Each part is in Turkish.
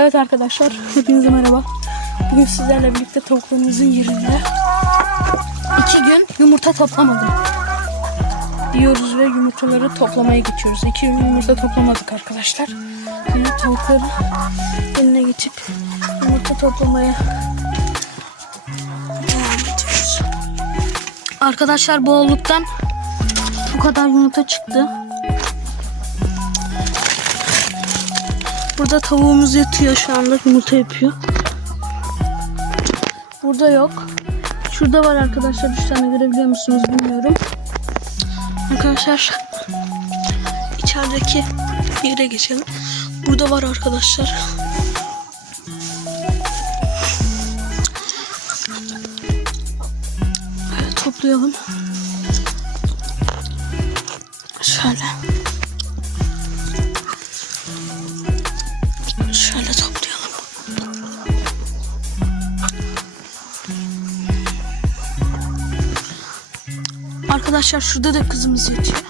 Evet arkadaşlar, hepinize merhaba. Bugün sizlerle birlikte tavuklarımızın yerinde iki gün yumurta toplamadım. Diyoruz ve yumurtaları toplamaya geçiyoruz. İki gün yumurta toplamadık arkadaşlar. Şimdi tavukları eline geçip yumurta toplamaya. Arkadaşlar bu oğluktan bu kadar yumurta çıktı. Burada tavuğumuz yatıyor şu anda yumurta yapıyor. Burada yok. Şurada var arkadaşlar 3 tane görebiliyor musunuz bilmiyorum. Arkadaşlar içerideki yere geçelim. Burada var arkadaşlar. Evet, toplayalım. Şöyle. Arkadaşlar şurada da kızımız yatıyor.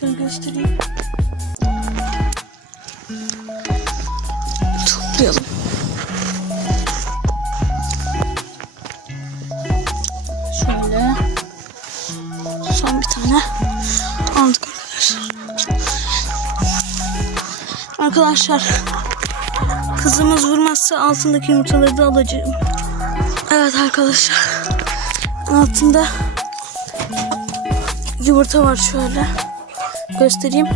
Şöyle göstereyim. Toplayalım. Şöyle. Son bir tane aldık arkadaşlar. Arkadaşlar Kızımız vurmazsa altındaki yumurtaları da alacağım. Evet arkadaşlar. Altında yumurta var şöyle. Göstereyim.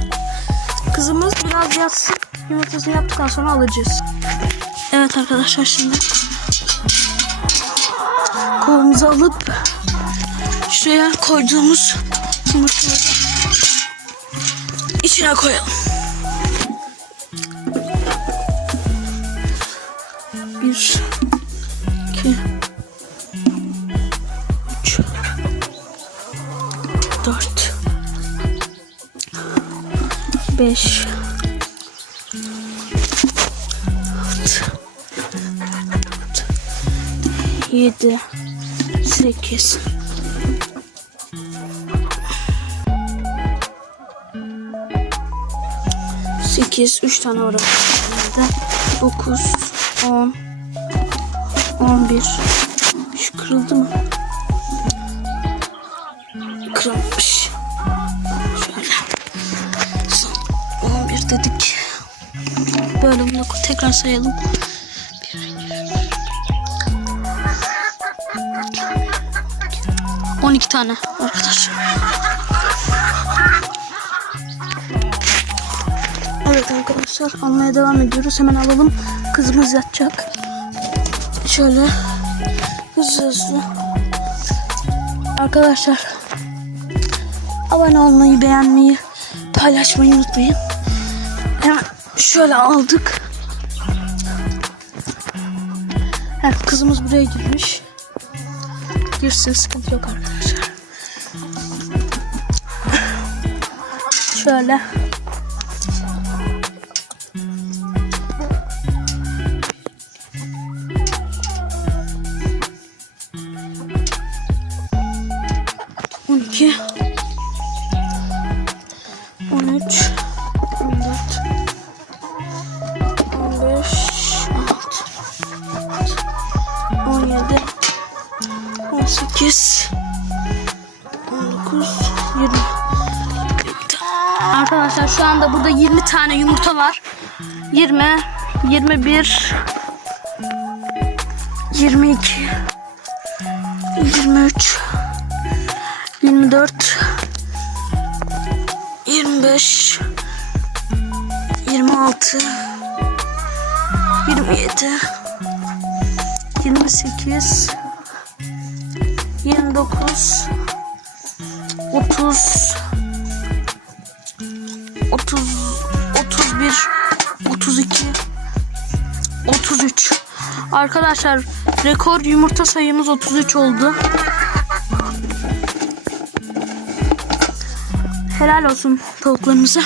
Kızımız biraz yatsın. Yumurtasını yaptıktan sonra alacağız. Evet arkadaşlar şimdi kovumuzu alıp şuraya koyduğumuz yumurtaları içine koyalım. 5 7 8 8 3 tane orada 9 10 11 şu kırıldı mı? Kırılmış. Dedik. Bunu tekrar sayalım. 12 tane arkadaşlar. Evet arkadaşlar almaya devam ediyoruz. Hemen alalım. Kızımız yatacak. Şöyle hızlı hızlı. Arkadaşlar abone olmayı, beğenmeyi, paylaşmayı unutmayın. Şöyle aldık. Evet, kızımız buraya girmiş. Girsin sıkıntı yok arkadaşlar. Şöyle. 8 19 20 Arkadaşlar şu anda burada 20 tane yumurta var. 20 21 22 23 24 25 26 27 28 29 30 30 31 32 33 Arkadaşlar rekor yumurta sayımız 33 oldu. Helal olsun tavuklarımıza.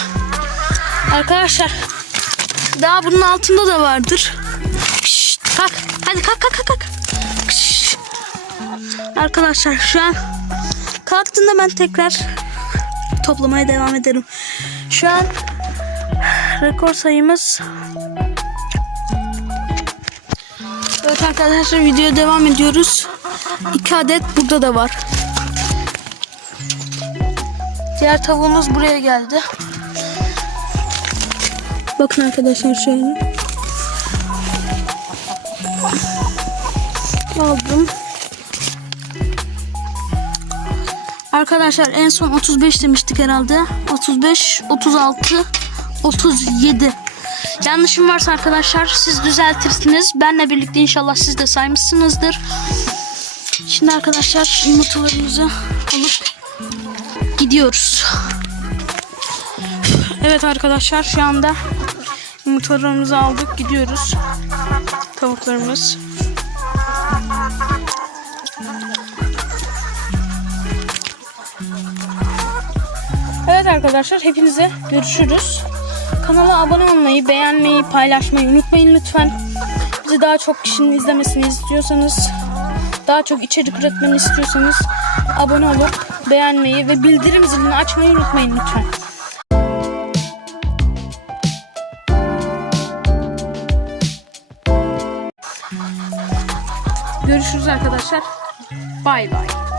Arkadaşlar daha bunun altında da vardır. Şşt, kalk. Hadi kalk kalk kalk. Arkadaşlar şu an kalktığında ben tekrar toplamaya devam ederim. Şu an rekor sayımız Evet arkadaşlar videoya devam ediyoruz. İki adet burada da var. Diğer tavuğumuz buraya geldi. Bakın arkadaşlar şöyle. Aldım. Arkadaşlar en son 35 demiştik herhalde. 35, 36, 37. Yanlışım varsa arkadaşlar siz düzeltirsiniz. Benle birlikte inşallah siz de saymışsınızdır. Şimdi arkadaşlar yumurtalarımızı alıp gidiyoruz. Evet arkadaşlar şu anda yumurtalarımızı aldık gidiyoruz. Tavuklarımız. Arkadaşlar hepinize görüşürüz. Kanala abone olmayı, beğenmeyi, paylaşmayı unutmayın lütfen. Bizi daha çok kişinin izlemesini istiyorsanız, daha çok içerik üretmeni istiyorsanız abone olup beğenmeyi ve bildirim zilini açmayı unutmayın lütfen. Görüşürüz arkadaşlar. Bay bay.